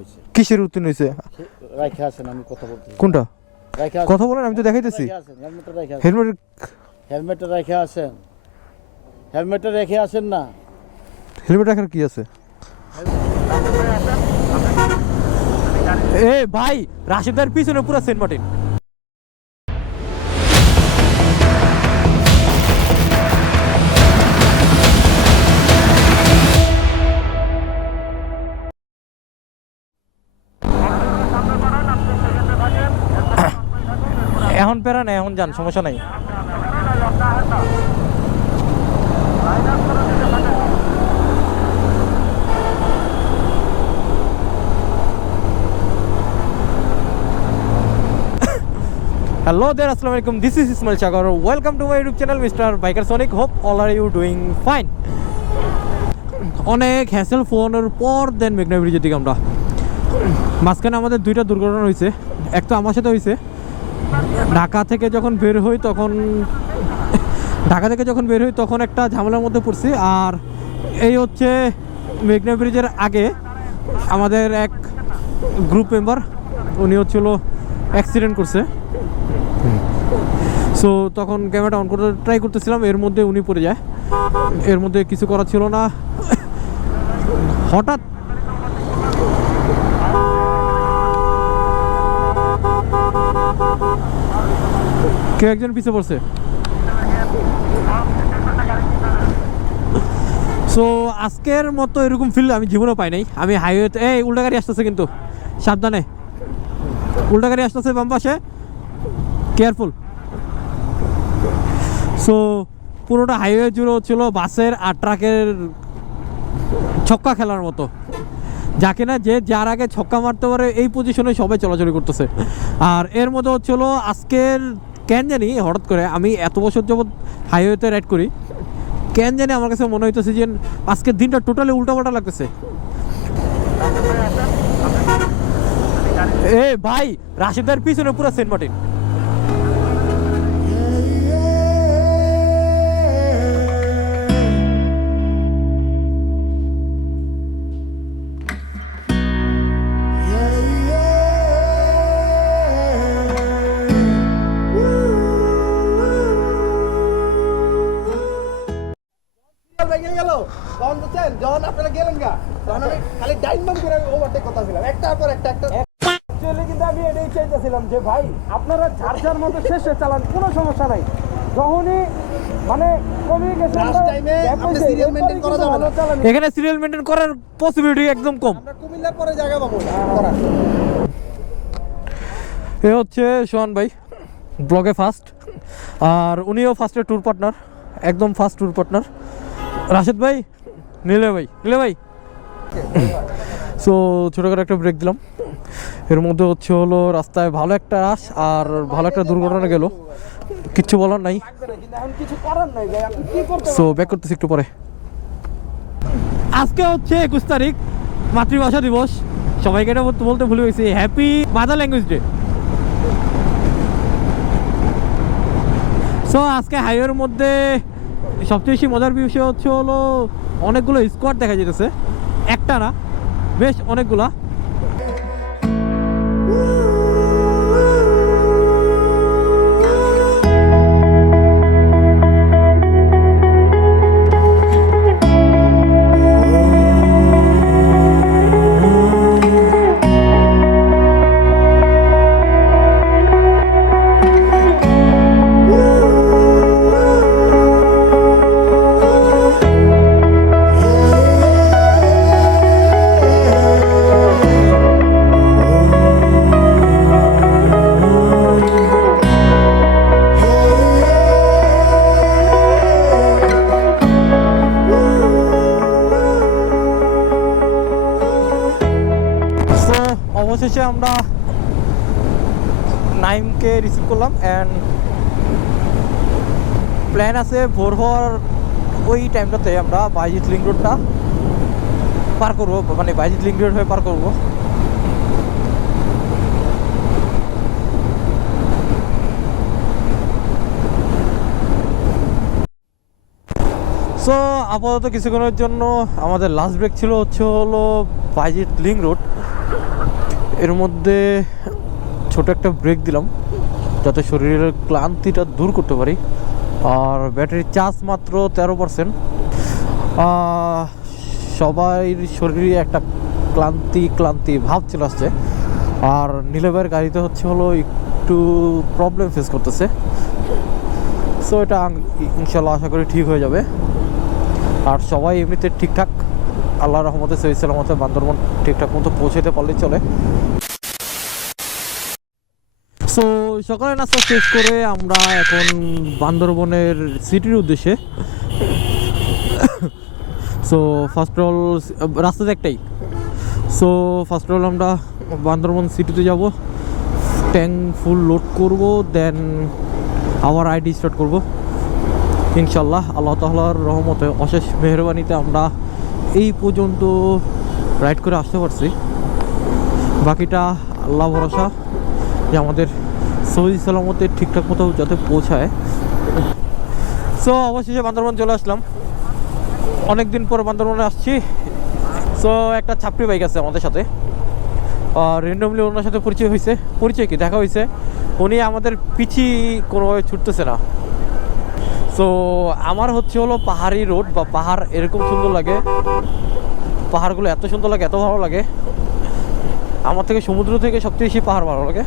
হয়েছে। কিসের উত্তীর্ণ হয়েছে? রাইখা আছেন আমি কথা বলতেছি। কোনটা? কথা বলেন আমি তো দেখাইতেছি। হেলমেট হেলমেট হেলমেটটা রেখে আছেন? হেলমেটটা রেখে আছেন না? হেলমেট রাখার কি আছে? এ ভাই রাশিদার পিছনে পুরো সেন্ট মার্টিন। আপনারা না, এখন যান, সমস্যা নাই। হ্যালো দেয় আসসালামু আলাইকুম। This is Ismail Sagar welcome to my YouTube channel mister biker sonic hope all are you doing fine অনেক হ্যাসেল ফোনের পর দেন মেঘনা ব্রিজের দিকে আমরা। মাঝখানে আমাদের দুইটা দুর্ঘটনা হয়েছে এক তো আমার সাথে হয়েছে ঢাকা থেকে যখন বের হই তখন, ঢাকা থেকে যখন বের হই তখন একটা ঝামেলার মধ্যে পড়ছি। আর এই হচ্ছে মেঘনা ব্রিজের আগে আমাদের এক গ্রুপ মেম্বার উনি হচ্ছিল অ্যাক্সিডেন্ট করছে। সো তখন ক্যামেরাটা অন করতে ট্রাই করতেছিলাম, এর মধ্যে উনি পড়ে যায়। এর মধ্যে কিছু করার ছিল না। হঠাৎ কেউ একজন পিছিয়ে পড়ছে। সো আজকের মতো এরকম ফিল আমি জীবনেও পাই নাই। আমি হাইওয়েতে এই, উল্টা গাড়ি আসতেছে কিন্তু। সাবধানে। উল্টা গাড়ি আসতেছে বাম পাশে। কেয়ারফুল সো পুরোটা হাইওয়ে জুড়ে ছিল বাসের আর ট্রাকের ছক্কা খেলার মতো। যাকে না যে যার আগে ছক্কা মারতে পারে, এই পজিশনে সবাই চলাচল করতেছে। আর এর মধ্যে হচ্ছিল আজকের কেন জানি হঠাৎ করে আমি এত বছর যাবৎ হাইওয়েতে রাইড করি, কেন জানি আমার কাছে মনে হইতেছে যে আজকের দিনটা টোটালি উল্টাপাল্টা লাগতেছে। এ ভাই, রাশিদার পিছনে পুরো সেন্ট মার্টিন। ভেঙে গেল। তখন বুঝছেন যখন আপনারা গেলেন গা তখন আমি খালি ডাইন বাম করে ওভারটেক কথা একটার পর একটা একটা। অ্যাকচুয়ালি কিন্তু আমি এটাই চাইতেছিলাম যে ভাই আপনারা যার যার মতো শেষে চালান কোনো সমস্যা নাই। যখনই মানে। এখানে সিরিয়াল মেনটেন করার পসিবিলিটি একদম কম। কুমিল্লার পরে জায়গা পাবো এ হচ্ছে সোহান ভাই ব্লগে ফার্স্ট আর উনিও ফার্স্টের ট্যুর পার্টনার একদম ফার্স্ট ট্যুর পার্টনার রাশেদ ভাই নীলে ভাই নীলে ভাই। সো ছোটোখাটো একটা ব্রেক দিলাম। এর মধ্যে হচ্ছে হলো, রাস্তায় ভালো একটা রাশ আর ভালো একটা দুর্ঘটনা গেল। কিচ্ছু বলার নাই। সো ব্যাক করতেছি একটু পরে। আজকে হচ্ছে একুশ তারিখ, মাতৃভাষা দিবস। সবাইকে এটা বলতে ভুলে গেছি। Happy mother language day so আজকে হাইওয়ের মধ্যে সবচেয়ে বেশি মজার বিষয় হচ্ছে হলো অনেকগুলো স্কোয়াড দেখা যেতেছে একটা না বেশ অনেকগুলা। নাইমকে রিসিভ করলাম অ্যান্ড প্ল্যান আছে ভোর হওয়ার ওই টাইমটাতে আমরা বাইজিৎ লিঙ্ক রোডটা পার করব মানে বাইজিৎ লিঙ্ক রোড হয়ে পার করব। সো আপাতত কিছুক্ষণের জন্য আমাদের লাস্ট ব্রেক ছিল হচ্ছে হলো বাইজিৎ লিঙ্ক রোড। এর মধ্যে ছোট একটা ব্রেক দিলাম, যাতে শরীরের ক্লান্তিটা দূর করতে পারি। আর ব্যাটারির চার্জ মাত্র তেরো পার্সেন্ট সবাই শরীরে একটা ক্লান্তি ক্লান্তি ভাব চলে আসছে। আর নীলবের গাড়িতে হচ্ছে হলো একটু প্রবলেম ফেস করতেছে। সো এটা ইনশাল্লাহ আশা করি ঠিক হয়ে যাবে। আর সবাই এমনিতে ঠিকঠাক? আল্লাহ রহমতে সহি বান্দরবন ঠিকঠাক মতো পৌঁছাতে পারলেই চলে। সকালে নাস্তা শেষ করে আমরা এখন বান্দরবনের সিটির উদ্দেশ্যে। সো ফার্স্ট অল রাস্তাতে একটাই। সো ফার্স্ট অল আমরা বান্দরবন সিটিতে যাব। ট্যাঙ্ক ফুল লোড করব দেন আবার আইডি স্টার্ট করব। ইনশাল্লাহ আল্লাহ তাল্লাহর রহমতে, অশেষ মেহরবানিতে আমরা এই পর্যন্ত রাইড করে আসতে পারছি। বাকিটা আল্লাহ ভরসা যে আমাদের সহি সালামতে ঠিকঠাক মতো যাতে পৌঁছায়। সো অবশেষে বান্দরবান চলে আসলাম। অনেক দিন পর বান্দরবানে আসছি। সো একটা ছাপড়ি বাইক আছে আমাদের সাথে। আর র্যান্ডমলি ওনার সাথে পরিচয় হয়েছে। পরিচয় কি? দেখা হয়েছে। উনি আমাদের পিছি কোনোভাবে ছুটতেছে না। সো আমার হচ্ছে হলো পাহাড়ি রোড বা পাহাড় এরকম সুন্দর লাগে। পাহাড়গুলো এত সুন্দর লাগে, এত ভালো লাগে। আমার থেকে সমুদ্র থেকে সবচেয়ে বেশি পাহাড় ভালো লাগে।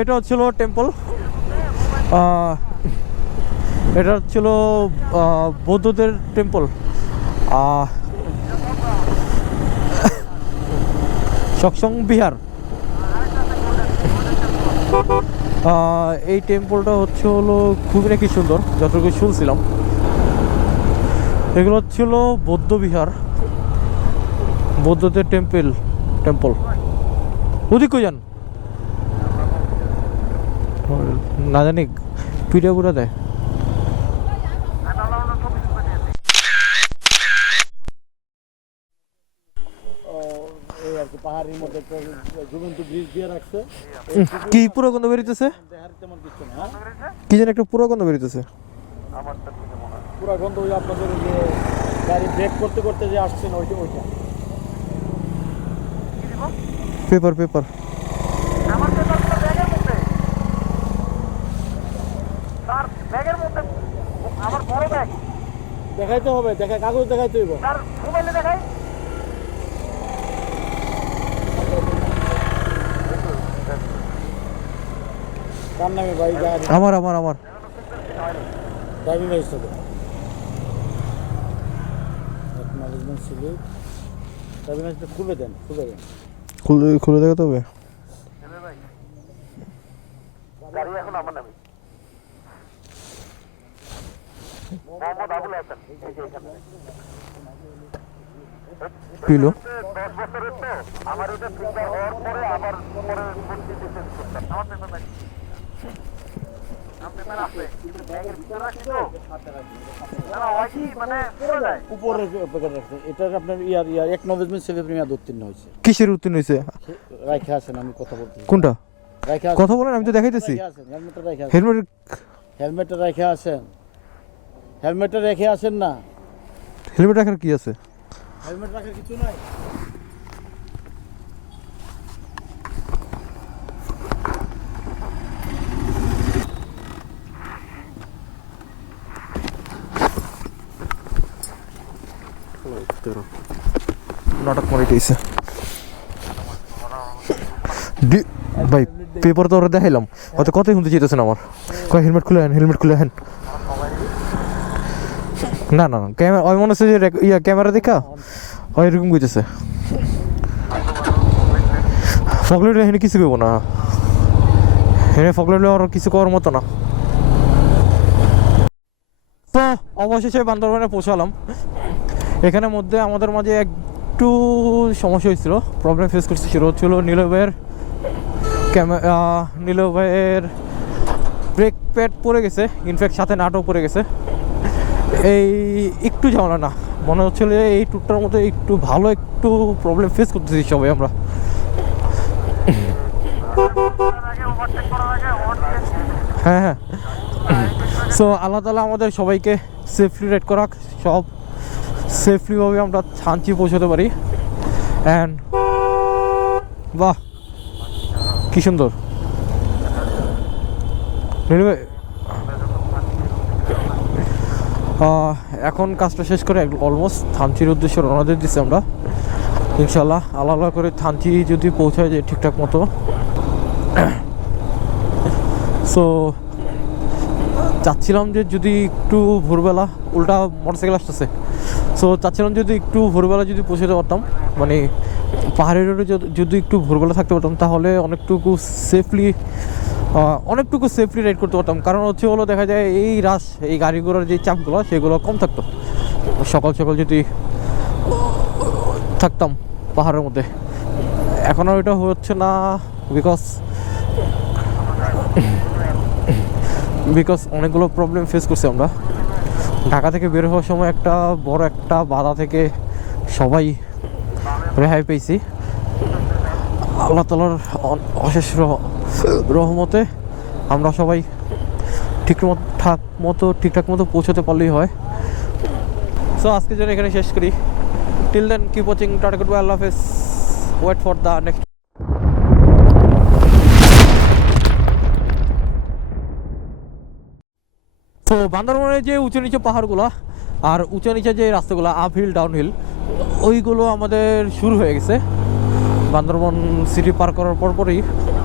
এটা হচ্ছিল টেম্পল এটা হচ্ছিল বৌদ্ধদের টেম্পল সৎসং বিহার। এই টেম্পলটা হচ্ছে হলো খুবই নাকি সুন্দর, যতটুকু শুনছিলাম। এগুলো হচ্ছিল বৌদ্ধ বিহার, বৌদ্ধদের টেম্পল টেম্পল ওদিক যান। না জানি পিঠে পুরো দেয় ও, আর কি পাহাড়ের মধ্যে ব্রিজ দিয়ে রাখছে। কি পুরো গন্ধ বেরিতেছে হ্যাঁ? কি যেন একটা পুরো গন্ধ বেরিতেছে পুরা গন্ধ ওই আপনাদের যে গাড়ি ব্রেক করতে করতে যে আসছেন ওইটা ওইটা। পেপার পেপার আমার পেপারগুলো ব্যাগের মধ্যে স্যার ব্যাগের মধ্যে আমার বড় ব্যাগ দেখাইতে হবে দেখা কাগজ দেখাইতে হইব। স্যার মোবাইলে দেখাই। কার নামে ভাই? গাড়ি আমার আমার আমার। Driving licence management slip driving licence খুলে দেন খুলে দেন। খুলে খুলে দেখাতে হবে? গাড়ি এখন আমার নামে মোহাম্মদ আবুল হাসান এই যে এখানে পিলো। এটা উপরে প্যাকেট রাখছে এটার আপনার ইয়ার ইয়ার সেভে প্রিমিয়ার উত্তীর্ণ হয়েছে। কিসের উত্তীর্ণ হয়েছে? আছেন আমি কথা বলতে কোনটা? কথা বলেন আমি তো দেখাইতেছি। হেলমেট হেলমেটটা রেখে আছেন। হেলমেটটা রেখে আছেন না। হেলমেট রাখার কি আছে? হেলমেট রাখার কিছু নাই। নাটক ভাই পেপার তো ওরা দেখাইলাম। অত কথাই শুনতে চাইতেছে না আমার? কয় হেলমেট খুলে আন হেলমেট খুলে আন না না না ক্যামেরা ওই মনে হচ্ছে যে ইয়া, ক্যামেরা দেখা? ওই এরকম কইতেছে। ফকলেট এখানে কিছু করব না। এখানে ফকলেট আর কিছু করার মতো না। তো, অবশেষে বান্দরবানে পৌঁছালাম। এখানে মধ্যে আমাদের মাঝে একটু সমস্যা হয়েছিল। প্রবলেম ফেস করছে সেটা হচ্ছিল নীলবের ক্যামেরা নীলবের ব্রেক প্যাড পড়ে গেছে। ইনফ্যাক্ট সাথে নাটও পড়ে গেছে। এই একটু ঝামেলা না। মনে হচ্ছিল যে এই ট্যুরটার মধ্যে একটু ভালো একটু প্রবলেম ফেস করতেছি সবাই আমরা। হ্যাঁ হ্যাঁ। সো আল্লাহ তালা আমাদের সবাইকে সেফলি রেড করা সব সেফলিভাবে আমরা শান্তি পৌঁছাতে পারি। অ্যান্ড বাহ, কী সুন্দর। এখন কাজটা শেষ করে অলমোস্ট থানচির উদ্দেশ্যে রওনা দিয়ে দিচ্ছি আমরা। ইনশাল্লাহ আল্লাহ করে থানচি যদি পৌঁছায় যায় ঠিকঠাক মতো। সো চাচ্ছিলাম যে যদি একটু ভোরবেলা উল্টা মোটরসাইকেল আসতেছে। সো চাচ্ছিলাম যদি একটু ভোরবেলা যদি পৌঁছাতে পারতাম মানে পাহাড়ের যদি একটু ভোরবেলা থাকতে পারতাম, তাহলে অনেকটুকু সেফলি অনেকটুকু সেফলি রাইড করতে পারতাম। কারণ হচ্ছে হলো দেখা যায় এই রাশ এই গাড়ি ঘোড়ার যে চাপগুলো, সেগুলো কম থাকতো। সকাল সকাল যদি থাকতাম পাহাড়ের মধ্যে। এখন আর ওইটা হচ্ছে না বিকজ বিকজ অনেকগুলো প্রবলেম ফেস করছি আমরা। ঢাকা থেকে বের হওয়ার সময় একটা বড় একটা বাধা থেকে সবাই রেহাই পেয়েছি। আল্লাহ তালার অশেষ রহমতে আমরা সবাই ঠিক ঠাক মতো, ঠিকঠাক মতো পৌঁছাতে পারলেই হয়। সো আজকের জন্য এখানে শেষ করি। Till then keep watching tata good bye আল্লাহ হাফেজ। ওয়েট ফর দ্য নেক্সট তো বান্দরবনের যে উঁচু নিচে পাহাড়গুলো আর উঁচু নিচে যে রাস্তাগুলো আপ হিল ডাউন হিল ওইগুলো আমাদের শুরু হয়ে গেছে। বান্দরবন সিটি পার করার পর পরই